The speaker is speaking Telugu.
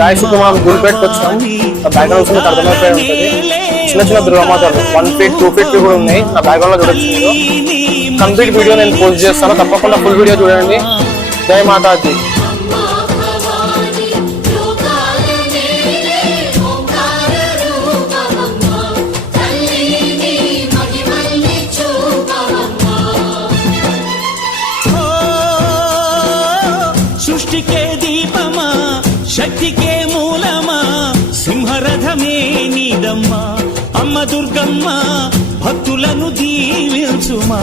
గాయస్ ఇప్పుడు మనం గుడిపేటకు వచ్చాం. బ్యాక్గ్రౌండ్ చూస్తే అర్థమైపోయి ఉంటుంది. చిన్న చిన్న దుర్గమాతలు 1 feet 2 feet కూడా ఉన్నాయి. నా బ్యాక్గ్రౌండ్ లో చూడొచ్చు మీరు. కంప్లీట్ వీడియో నేను పోస్ట్ చేస్తాను, తప్పకుండా ఫుల్ వీడియో చూడండి. జై మాతాజీ. సృష్టికే దీపమా, శక్తికే మూలమా, సింహరథమే నీదమ్మా. అమ్మ దుర్గమ్మ భక్తులను దీవించుమా.